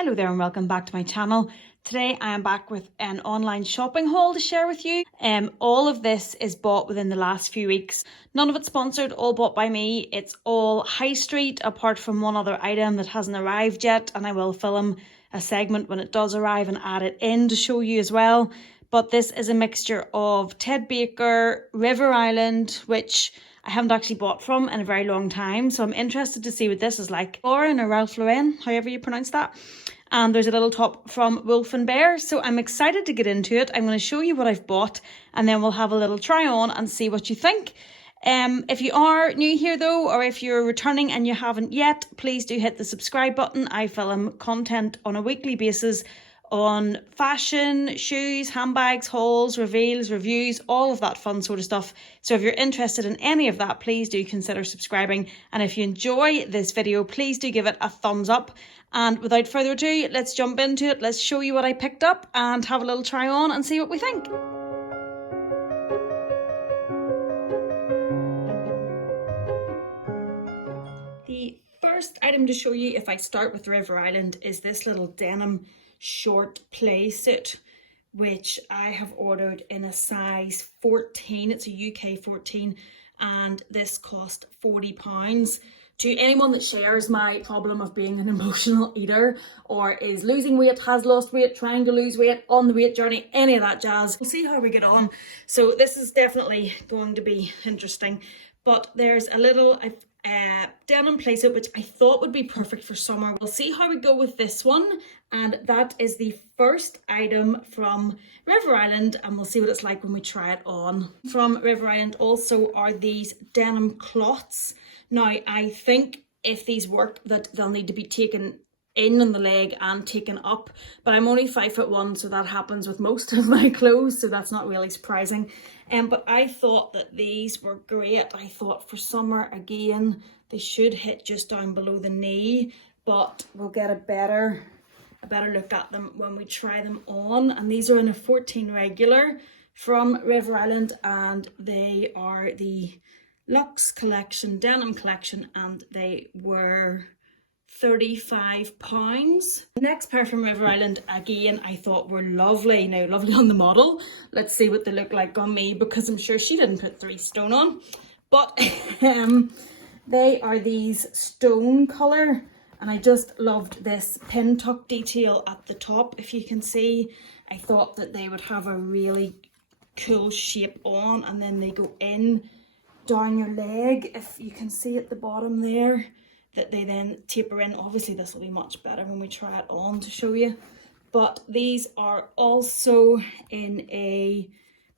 Hello there and welcome back to my channel. Today I am back with an online shopping haul to share with you. All of this is bought within the last few weeks. None of it's sponsored, all bought by me. It's all high street apart from one other item that hasn't arrived yet, and I will film a segment when it does arrive and add it in to show you as well. But this is a mixture of Ted Baker, River Island, which I haven't actually bought from in a very long time, so I'm interested to see what this is like. Lauren or Ralph Lauren, however you pronounce that. And there's a little top from Wolfandbadger, so I'm excited to get into it. I'm going to show you what I've bought, and then we'll have a little try on and see what you think. If you are new here though, or if you're returning and you haven't yet, please do hit the subscribe button. I film content on a weekly basis on fashion, shoes, handbags, hauls, reveals, reviews, all of that fun sort of stuff. So if you're interested in any of that, please do consider subscribing. And if you enjoy this video, please do give it a thumbs up. And without further ado, let's jump into it. Let's show you what I picked up and have a little try on and see what we think. The first item to show you, if I start with River Island, is this little denim short play suit, which I have ordered in a size 14. It's a UK 14, and this cost £40. To anyone that shares my problem of being an emotional eater, or is losing weight, has lost weight, trying to lose weight, on the weight journey, any of that jazz, we'll see how we get on. So this is definitely going to be interesting. But there's a little denim playsuit which I thought would be perfect for summer. We'll see how we go with this one, and that is the first item from River Island, and we'll see what it's like when we try it on. From River Island also are these denim cloths. Now I think if these work that they'll need to be taken in on the leg and taken up, but I'm only 5'1", so that happens with most of my clothes, so that's not really surprising. But I thought that these were great. I thought for summer, again, they should hit just down below the knee, but we'll get a better look at them when we try them on. And these are in a 14 regular from River Island, and they are the Luxe collection, denim collection, and they were £35. Next pair from River Island, again, I thought were lovely. Now, lovely on the model. Let's see what they look like on me, because I'm sure she didn't put 3 stone on. But they are these stone colour, and I just loved this pin tuck detail at the top. If you can see, I thought that they would have a really cool shape on, and then they go in down your leg, if you can see at the bottom there, that they then taper in. Obviously this will be much better when we try it on to show you. But these are also in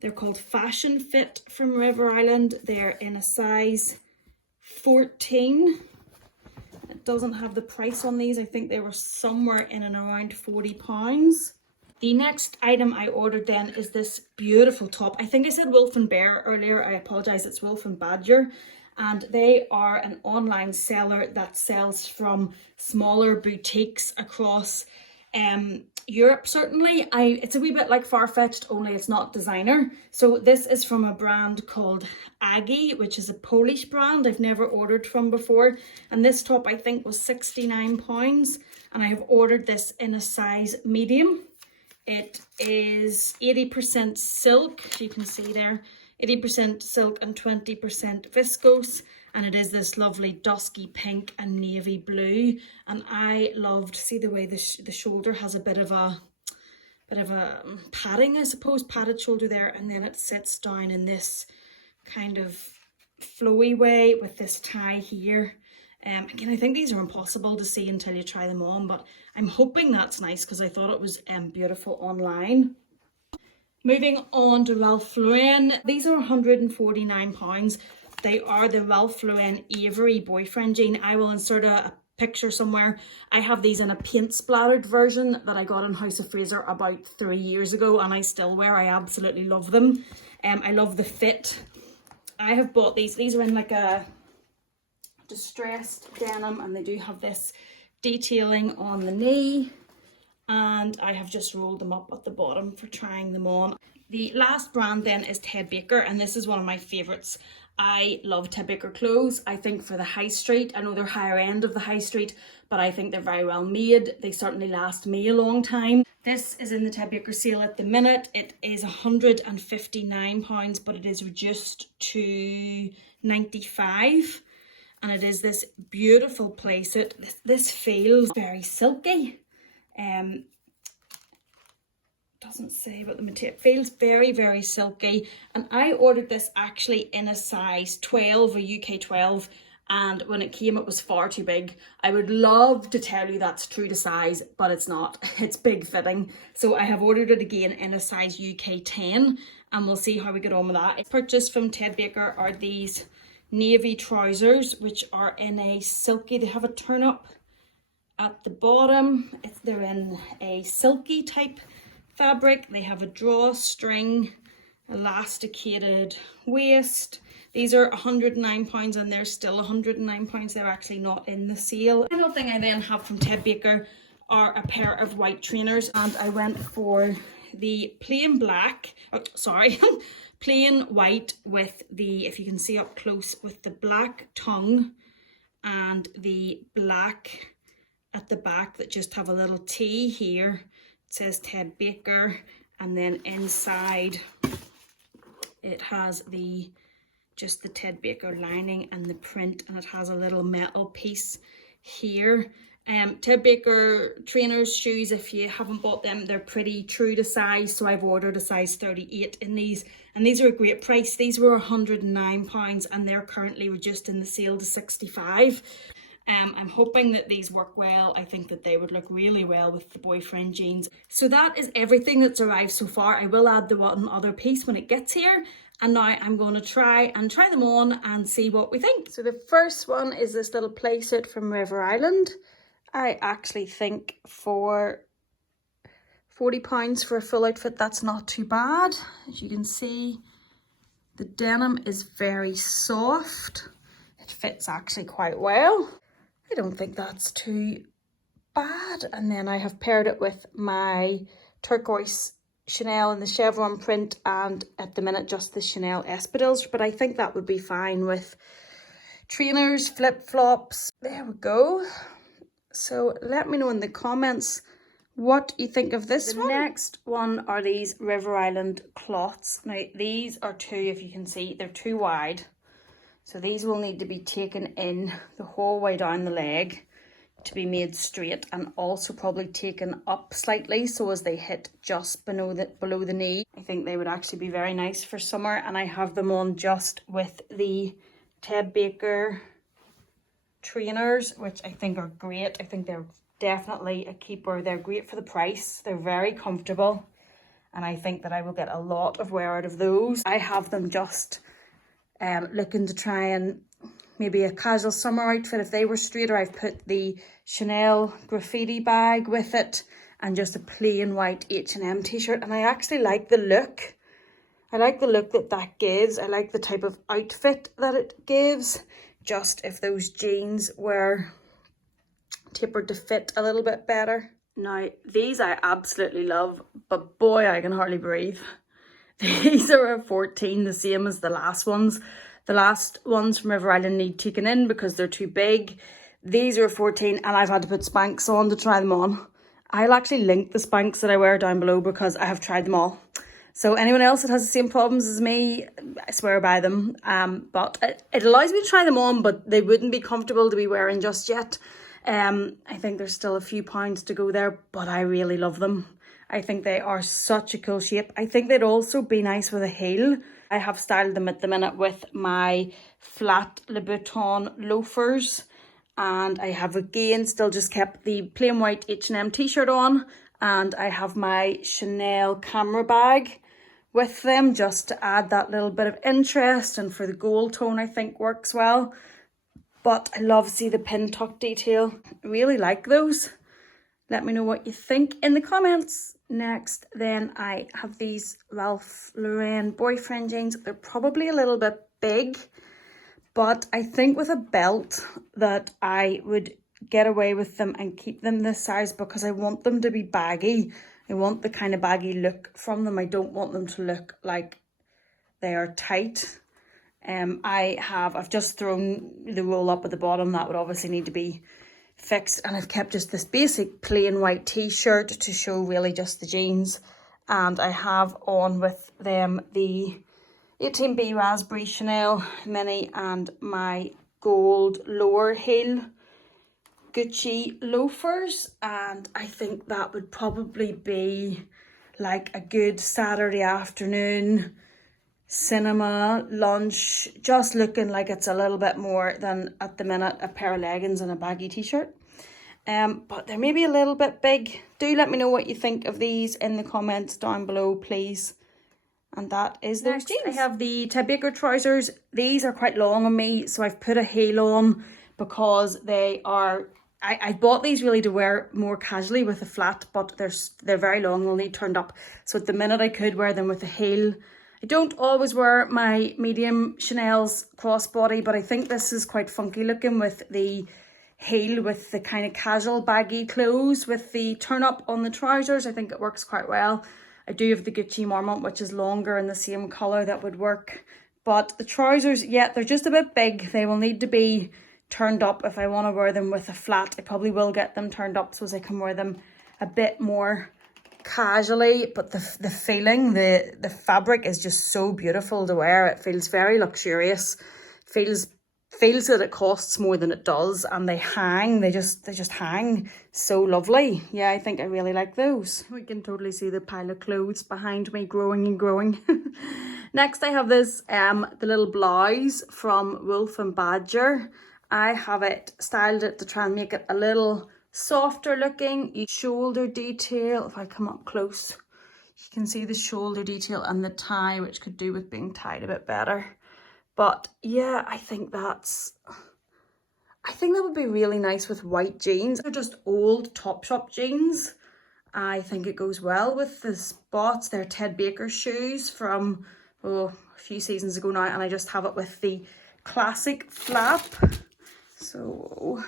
they're called Fashion Fit from River Island. They're in a size 14. It doesn't have the price on these. I think they were somewhere in and around £40. The next item I ordered then is this beautiful top. I think I said Wolfandbadger earlier. I apologise, it's Wolfandbadger. And they are an online seller that sells from smaller boutiques across Europe, certainly. It's a wee bit like Farfetched, only it's not designer. So this is from a brand called Aggie, which is a Polish brand I've never ordered from before. And this top I think was £69. And I have ordered this in a size medium. It is 80% silk, you can see there, 80% silk and 20% viscose, and it is this lovely dusky pink and navy blue. And I loved, see the way the shoulder has a bit of a padding, I suppose, padded shoulder there, and then it sits down in this kind of flowy way with this tie here. Again, I think these are impossible to see until you try them on, but I'm hoping that's nice because I thought it was beautiful online. Moving on to Ralph Lauren. These are £149. They are the Ralph Lauren Avery boyfriend jean. I will insert a picture somewhere. I have these in a paint splattered version that I got in House of Fraser about 3 years ago, and I still wear. I absolutely love them. I love the fit. I have bought these. These are in like a distressed denim, and they do have this detailing on the knee, and I have just rolled them up at the bottom for trying them on. The last brand then is Ted Baker, and this is one of my favorites. I love Ted Baker clothes. I think for the high street, I know they're higher end of the high street, but I think they're very well made. They certainly last me a long time. This is in the Ted Baker sale at the minute. It is £159, but it is reduced to £95. And it is this beautiful playset. This feels very silky. Doesn't say what the material, it feels very, very silky. And I ordered this actually in a size 12, a UK 12, and when it came it was far too big. I would love to tell you that's true to size, but it's not. It's big fitting. So I have ordered it again in a size UK 10, and we'll see how we get on with that. I purchased from Ted Baker are these navy trousers, which are in a silky, they have a turn up at the bottom. They're in a silky type fabric. They have a drawstring, elasticated waist. These are £109 and they're still £109. They're actually not in the sale. The final thing I then have from Ted Baker are a pair of white trainers, and I went for the plain black, plain white with the, if you can see up close, with the black tongue and the black at the back that just have a little T here. It says Ted Baker, and then inside it has just the Ted Baker lining and the print, and it has a little metal piece here. Ted Baker trainers, shoes, if you haven't bought them, they're pretty true to size, so I've ordered a size 38 in these, and these are a great price. These were £109 and they're currently reduced in the sale to £65. I'm hoping that these work well. I think that they would look really well with the boyfriend jeans. So that is everything that's arrived so far. I will add the one other piece when it gets here. And now I'm going to try them on and see what we think. So the first one is this little playset from River Island. I actually think for £40 for a full outfit, that's not too bad. As you can see, the denim is very soft. It fits actually quite well. I don't think that's too bad. And then I have paired it with my turquoise Chanel in the chevron print, and at the minute just the Chanel espadrilles, but I think that would be fine with trainers, flip-flops. There we go. So let me know in the comments what you think of this one. The next one are these River Island cloths. Now these are two, if you can see, they're too wide. So these will need to be taken in the whole way down the leg to be made straight, and also probably taken up slightly so as they hit just below the knee. I think they would actually be very nice for summer, and I have them on just with the Ted Baker trainers, which I think are great. I think they're definitely a keeper. They're great for the price. They're very comfortable, and I think that I will get a lot of wear out of those. I have them just looking to try and maybe a casual summer outfit if they were straighter. I've put the Chanel graffiti bag with it and just a plain white H&M t-shirt, and I actually like the look. I like the look that gives. I like the type of outfit that it gives. Just if those jeans were tapered to fit a little bit better. Now these I absolutely love, but boy, I can hardly breathe. These are a 14, the same as the last ones. The last ones from River Island need taken in because they're too big. These are a 14, and I've had to put Spanx on to try them on. I'll actually link the Spanx that I wear down below because I have tried them all. So anyone else that has the same problems as me, I swear by them. But it allows me to try them on, but they wouldn't be comfortable to be wearing just yet. I think there's still a few pounds to go there, but I really love them. I think they are such a cool shape. I think they'd also be nice with a heel. I have styled them at the minute with my flat Louboutin loafers, and I have again still just kept the plain white H&M t-shirt on, and I have my Chanel camera bag with them just to add that little bit of interest, and for the gold tone I think works well. But I love to see the pin tuck detail. I really like those. Let me know what you think in the comments. Next, then I have these Ralph Lauren boyfriend jeans. They're probably a little bit big, but I think with a belt that I would get away with them and keep them this size because I want them to be baggy. I want the kind of baggy look from them. I don't want them to look like they are tight. I've just thrown the roll up at the bottom. That would obviously need to be fixed, and I've kept just this basic plain white t-shirt to show really just the jeans, and I have on with them the 18B Raspberry Chanel Mini and my gold lower heel Gucci loafers, and I think that would probably be like a good Saturday afternoon cinema lunch, just looking like it's a little bit more than at the minute a pair of leggings and a baggy t-shirt. But they're maybe a little bit big. Do let me know what you think of these in the comments down below, please. And that is those jeans. I have the Ted Baker trousers. These are quite long on me, so I've put a heel on because they are, I bought these really to wear more casually with a flat, but they're very long, they'll need turned up. So at the minute I could wear them with a heel. I don't always wear my medium Chanel's crossbody, but I think this is quite funky looking with the heel, with the kind of casual baggy clothes with the turn up on the trousers. I think it works quite well. I do have the Gucci Marmont, which is longer in the same colour, that would work. But the trousers, yeah, they're just a bit big. They will need to be turned up if I want to wear them with a flat. I probably will get them turned up so as I can wear them a bit more casually, but the feeling, the fabric is just so beautiful to wear. It feels very luxurious, feels that it costs more than it does, and they just hang so lovely. Yeah, I think I really like those. We can totally see the pile of clothes behind me growing and growing. Next I have this the little blouse from Wolfandbadger. I have it styled it to try and make it a little softer looking. Shoulder detail, if I come up close, you can see the shoulder detail and the tie, which could do with being tied a bit better. But yeah, I think that would be really nice with white jeans. They're just old Topshop jeans. I think it goes well with the spots. They're Ted Baker shoes from a few seasons ago now, and I just have it with the classic flap. So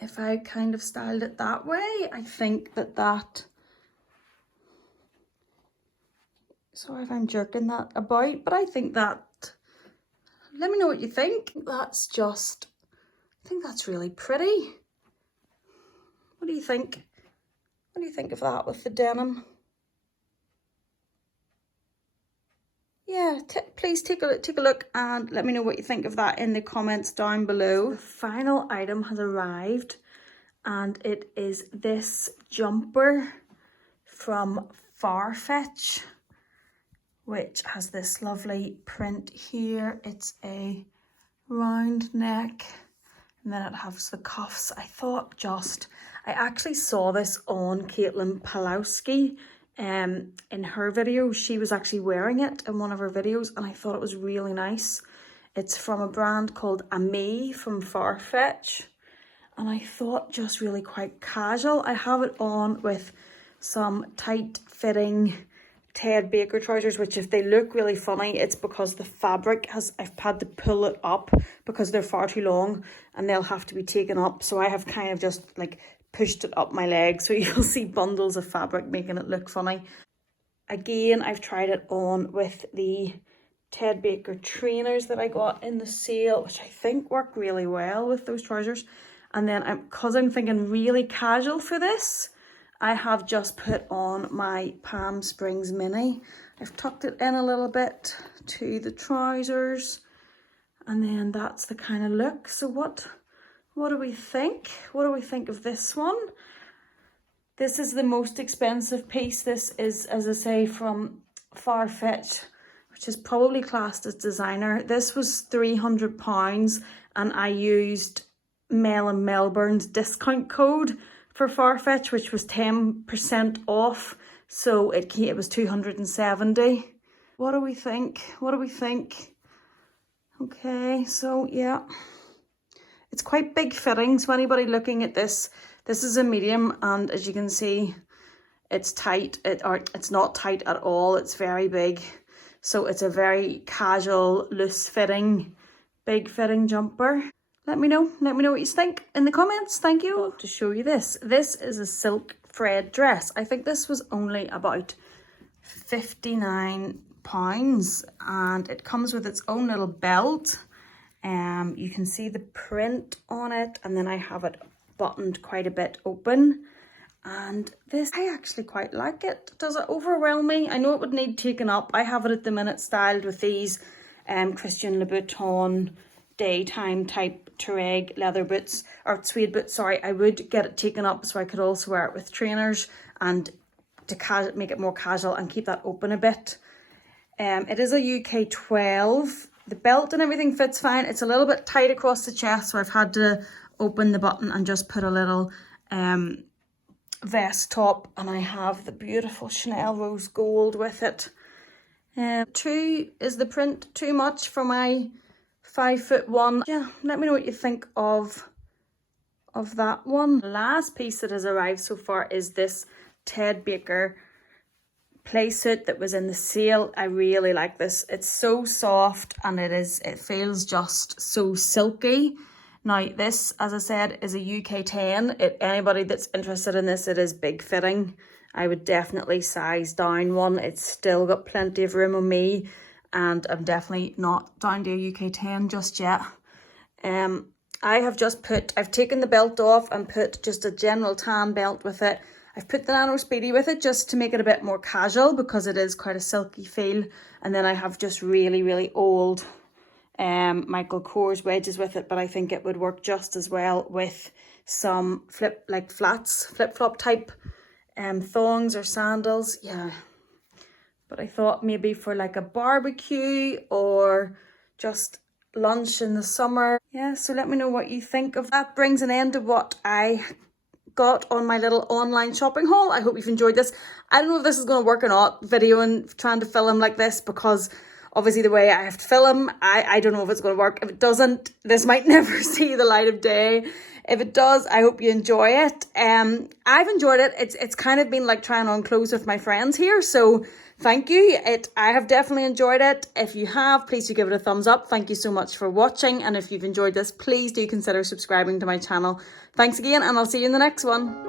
if I kind of styled it that way, I think that, sorry if I'm jerking that about, but I think that, let me know what you think. That's just, I think that's really pretty. What do you think? What do you think of that with the denim? Yeah, please take a look and let me know what you think of that in the comments down below. The final item has arrived, and it is this jumper from Farfetch, which has this lovely print here. It's a round neck, and then it has the cuffs. I actually saw this on Caitlin Pawlowski in her video. She was actually wearing it in one of her videos, and I thought it was really nice. It's from a brand called Ami from Farfetch, and I thought just really quite casual. I have it on with some tight fitting Ted Baker trousers, which if they look really funny, it's because the fabric I've had to pull it up because they're far too long and they'll have to be taken up. So I have kind of just like pushed it up my leg, so you'll see bundles of fabric making it look funny. Again, I've tried it on with the Ted Baker trainers that I got in the sale, which I think work really well with those trousers. And then because I'm thinking really casual for this, I have just put on my Palm Springs mini. I've tucked it in a little bit to the trousers, and then that's the kind of look. So what do we think? What do we think of this one? This is the most expensive piece. This is, as I say, from Farfetch, which is probably classed as designer. This was £300, and I used Mel and Melbourne's discount code for Farfetch, which was 10% off. So it was 270. What do we think? What do we think? Okay, so yeah. It's quite big fitting, so anybody looking at this is a medium, and as you can see, it's tight. It's not tight at all, it's very big. So it's a very casual, loose fitting, big fitting jumper. Let me know what you think in the comments. Thank you. To show you this is a silk thread dress. I think this was only about £59, and it comes with its own little belt. You can see the print on it, and then I have it buttoned quite a bit open. And this, I actually quite like it. Does it overwhelm me? I know it would need taken up. I have it at the minute styled with these Christian Louboutin daytime type Tuareg leather boots, or suede boots, sorry. I would get it taken up so I could also wear it with trainers and to make it more casual and keep that open a bit. It is a UK 12. The belt and everything fits fine. It's a little bit tight across the chest, so I've had to open the button and just put a little vest top, and I have the beautiful Chanel rose gold with it. Is the print too much for my 5'1"? Yeah, let me know what you think of that one. The last piece that has arrived so far is this Ted Baker play suit that was in the sale. I really like this. It's so soft, and it feels just so silky. Now this, as I said, is a UK 10. Anybody that's interested in this, it is big fitting. I would definitely size down one. It's still got plenty of room on me, and I'm definitely not down to a UK 10 just yet. I've taken the belt off and put just a general tan belt with it. I've put the Nano Speedy with it just to make it a bit more casual because it is quite a silky feel. And then I have just really, really old Michael Kors wedges with it, but I think it would work just as well with some flip-flop type thongs or sandals. Yeah, but I thought maybe for like a barbecue or just lunch in the summer. Yeah, so let me know what you think of that. Brings an end to what I got on my little online shopping haul. I hope you've enjoyed this. I don't know if this is going to work or not, videoing, trying to film like this, because obviously the way I have to film, I don't know if it's going to work. If it doesn't, this might never see the light of day. If it does, I hope you enjoy it. I've enjoyed it. It's kind of been like trying on clothes with my friends here, so thank you. I have definitely enjoyed it. If you have, please do give it a thumbs up. Thank you so much for watching, and if you've enjoyed this, please do consider subscribing to my channel. Thanks again, and I'll see you in the next one.